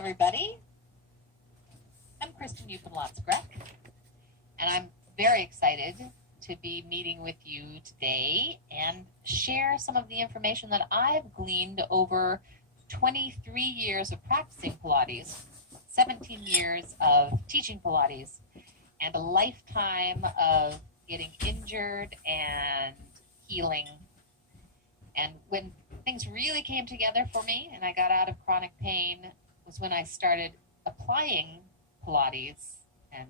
everybody. I'm Kristen Yupenlots-Grek, and I'm very excited to be meeting with you today and share some of the information that I've gleaned over 23 years of practicing Pilates, 17 years of teaching Pilates, and a lifetime of getting injured and healing. And when things really came together for me and I got out of chronic pain was when I started applying Pilates and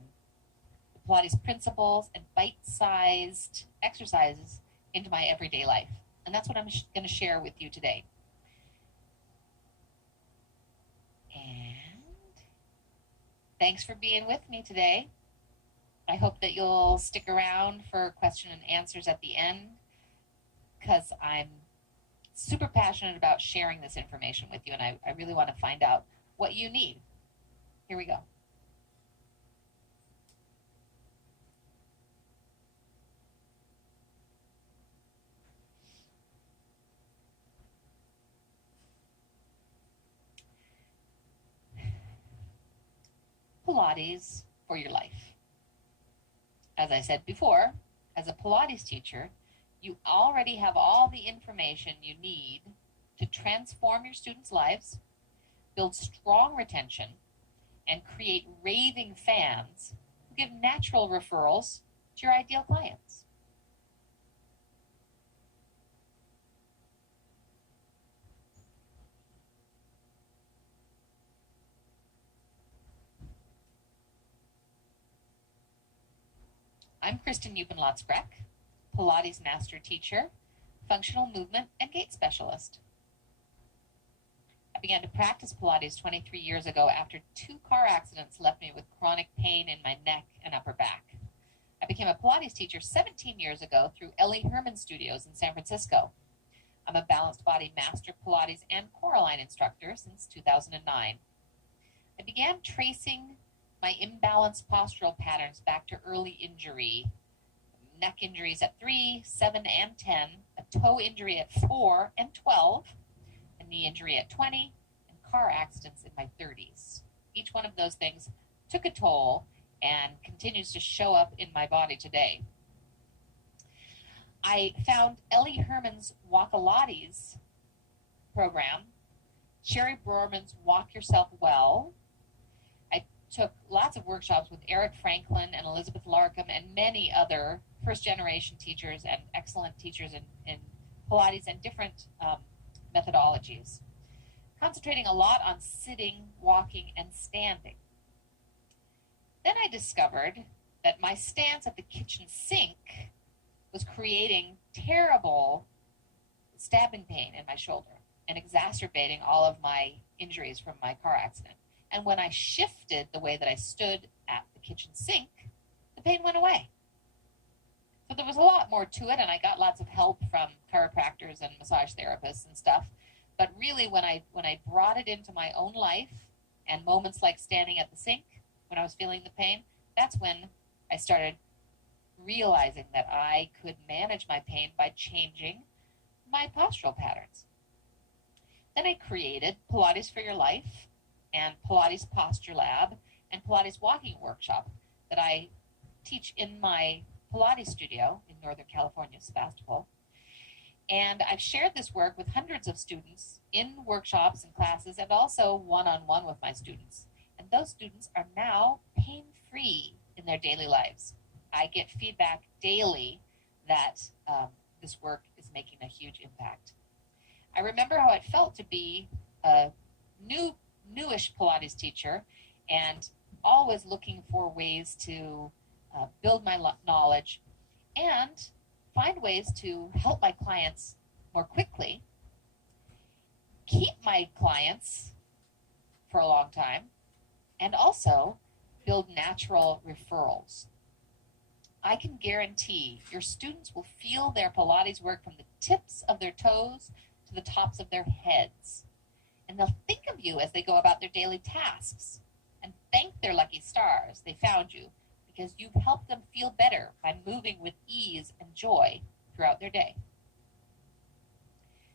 the Pilates principles and bite-sized exercises into my everyday life. And that's what I'm going to share with you today. And thanks for being with me today. I hope that you'll stick around for question and answers at the end, because I'm super passionate about sharing this information with you, and I really want to find out what you need. Here we go. Pilates for your life. As I said before, as a Pilates teacher, you already have all the information you need to transform your students' lives, build strong retention, and create raving fans who give natural referrals to your ideal clients. I'm Kristen Yupenlots-Grek, Pilates master teacher, functional movement, and gait specialist. I began to practice Pilates 23 years ago after 2 car accidents left me with chronic pain in my neck and upper back. I became a Pilates teacher 17 years ago through Ellie Herman Studios in San Francisco. I'm a balanced body master Pilates and Coraline instructor since 2009. I began tracing my imbalanced postural patterns back to early injury, neck injuries at 3, 7, and 10, a toe injury at 4 and 12, a knee injury at 20, and car accidents in my 30s. Each one of those things took a toll and continues to show up in my body today. I found Ellie Herman's Walk-A-Lottes program, Sherry Brorman's Walk Yourself Well. I took lots of workshops with Eric Franklin and Elizabeth Larkham and many other first-generation teachers and excellent teachers in Pilates and different methodologies, concentrating a lot on sitting, walking, and standing. Then I discovered that my stance at the kitchen sink was creating terrible stabbing pain in my shoulder and exacerbating all of my injuries from my car accident. And when I shifted the way that I stood at the kitchen sink, the pain went away. So there was a lot more to it, and I got lots of help from chiropractors and massage therapists and stuff. But really, when I brought it into my own life and moments like standing at the sink when I was feeling the pain, that's when I started realizing that I could manage my pain by changing my postural patterns. Then I created Pilates for Your Life and Pilates Posture Lab and Pilates Walking Workshop that I teach in my Pilates studio in Northern California, Sebastopol. And I've shared this work with hundreds of students in workshops and classes and also one-on-one with my students. And those students are now pain-free in their daily lives. I get feedback daily that this work is making a huge impact. I remember how it felt to be a newish Pilates teacher and always looking for ways to build my knowledge and find ways to help my clients more quickly, keep my clients for a long time, and also build natural referrals. I can guarantee your students will feel their Pilates work from the tips of their toes to the tops of their heads. And they'll think of you as they go about their daily tasks and thank their lucky stars they found you, because you've helped them feel better by moving with ease and joy throughout their day.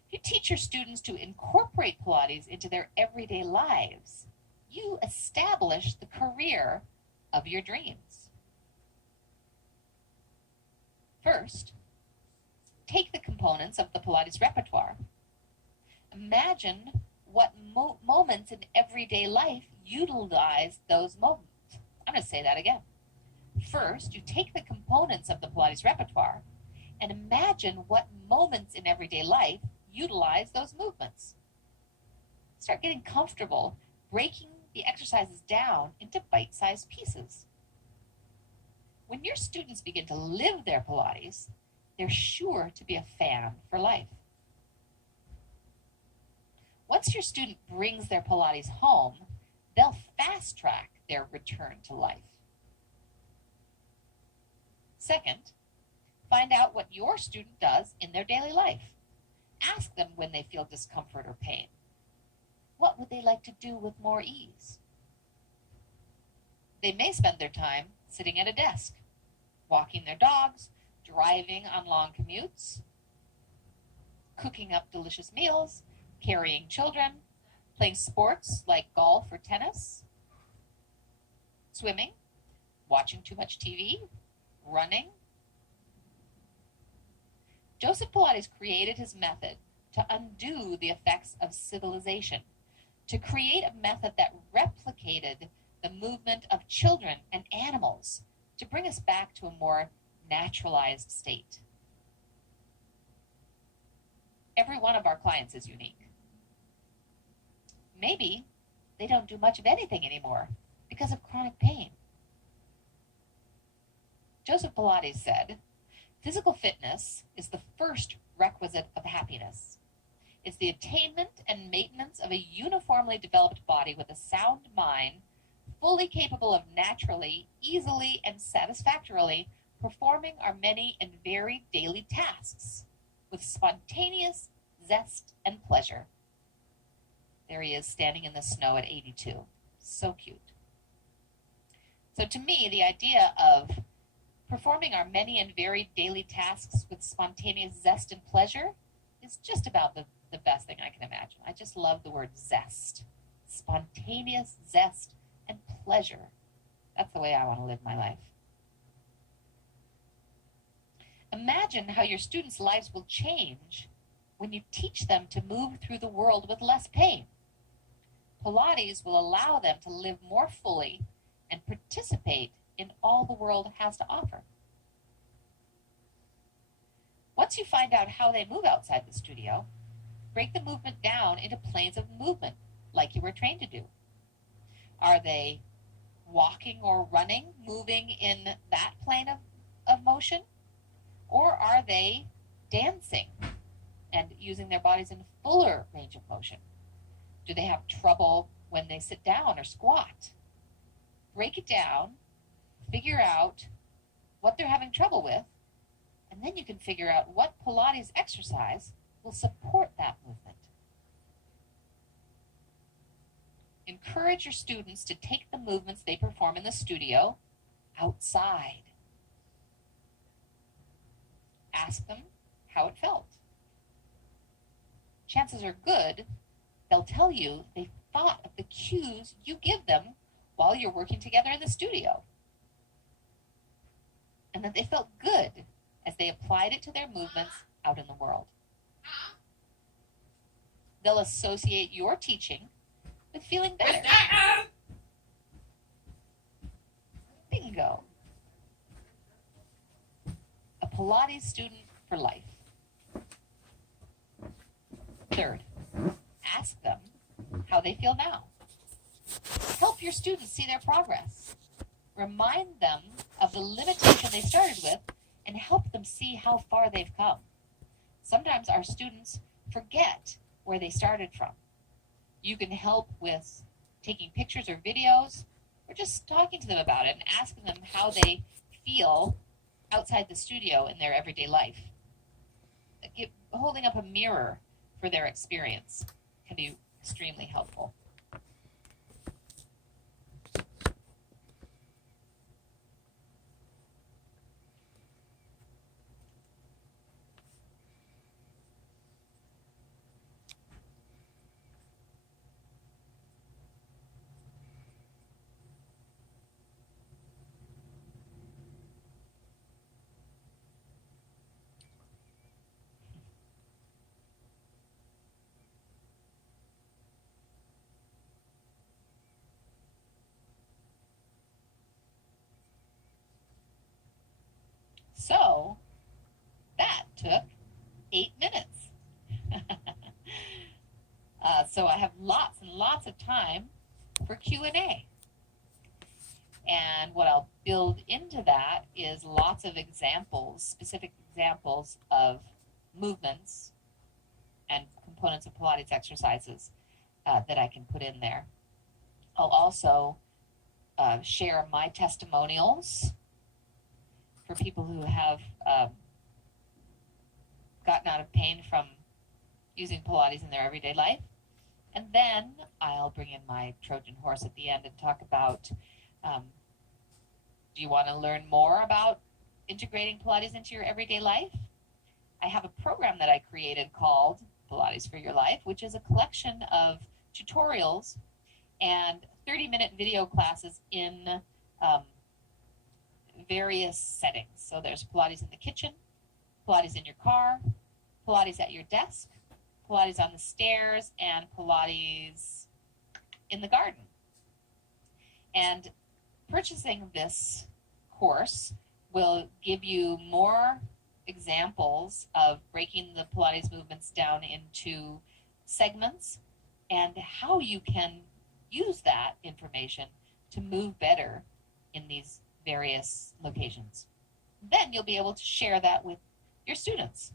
If you teach your students to incorporate Pilates into their everyday lives, you establish the career of your dreams. First, take the components of the Pilates repertoire. Imagine what moments in everyday life utilize those moments. I'm going to say that again. First, you take the components of the Pilates repertoire and imagine what moments in everyday life utilize those movements. Start getting comfortable breaking the exercises down into bite-sized pieces. When your students begin to live their Pilates, they're sure to be a fan for life. Once your student brings their Pilates home, they'll fast-track their return to life. Second, find out what your student does in their daily life. Ask them when they feel discomfort or pain. What would they like to do with more ease? They may spend their time sitting at a desk, walking their dogs, driving on long commutes, cooking up delicious meals, carrying children, playing sports like golf or tennis, swimming, watching too much TV, running. Joseph Pilates created his method to undo the effects of civilization, to create a method that replicated the movement of children and animals, to bring us back to a more naturalized state. Every one of our clients is unique. Maybe they don't do much of anything anymore because of chronic pain. Joseph Pilates said, "Physical fitness is the first requisite of happiness. It's the attainment and maintenance of a uniformly developed body with a sound mind, fully capable of naturally, easily, and satisfactorily performing our many and varied daily tasks with spontaneous zest and pleasure." There he is standing in the snow at 82. So cute. So to me, the idea of performing our many and varied daily tasks with spontaneous zest and pleasure is just about the best thing I can imagine. I just love the word zest. Spontaneous zest and pleasure. That's the way I want to live my life. Imagine how your students' lives will change when you teach them to move through the world with less pain. Pilates will allow them to live more fully and participate in all the world has to offer. Once you find out how they move outside the studio, break the movement down into planes of movement, like you were trained to do. Are they walking or running, moving in that plane of motion? Or are they dancing and using their bodies in fuller range of motion? Do they have trouble when they sit down or squat? Break it down, figure out what they're having trouble with, and then you can figure out what Pilates exercise will support that movement. Encourage your students to take the movements they perform in the studio outside. Ask them how it felt. Chances are good they'll tell you they thought of the cues you give them while you're working together in the studio, and that they felt good as they applied it to their movements out in the world. They'll associate your teaching with feeling better. Bingo. A Pilates student for life. Third, ask them how they feel now. Help your students see their progress. Remind them of the limitation they started with and help them see how far they've come. Sometimes our students forget where they started from. You can help with taking pictures or videos, or just talking to them about it and asking them how they feel outside the studio in their everyday life. Holding up a mirror for their experience can be extremely helpful. took 8 minutes. So I have lots and lots of time for Q&A. And what I'll build into that is lots of examples, specific examples of movements and components of Pilates exercises that I can put in there. I'll also share my testimonials for people who have gotten out of pain from using Pilates in their everyday life. And then I'll bring in my Trojan horse at the end and talk about, do you want to learn more about integrating Pilates into your everyday life? I have a program that I created called Pilates for Your Life, which is a collection of tutorials and 30-minute video classes in various settings. So there's Pilates in the kitchen, Pilates in your car, Pilates at your desk, Pilates on the stairs, and Pilates in the garden. And purchasing this course will give you more examples of breaking the Pilates movements down into segments and how you can use that information to move better in these various locations. Then you'll be able to share that with your students.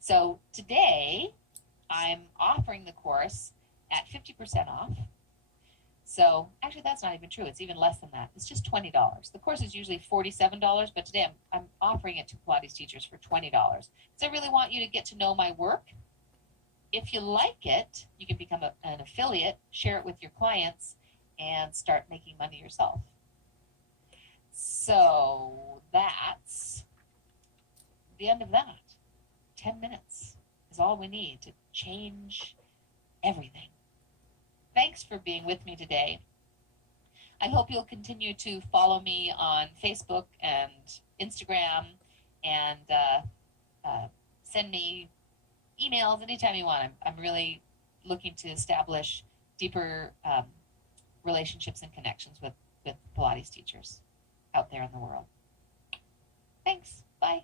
So today I'm offering the course at 50% off. So actually that's not even true. It's even less than that. It's just $20. The course is usually $47, but today I'm offering it to Pilates teachers for $20. So I really want you to get to know my work. If you like it, you can become an affiliate, share it with your clients, and start making money yourself. So that's the end of that. 10 minutes is all we need to change everything. Thanks for being with me today. I hope you'll continue to follow me on Facebook and Instagram and send me emails anytime you want. I'm really looking to establish deeper relationships and connections with Pilates teachers out there in the world. Thanks. Bye.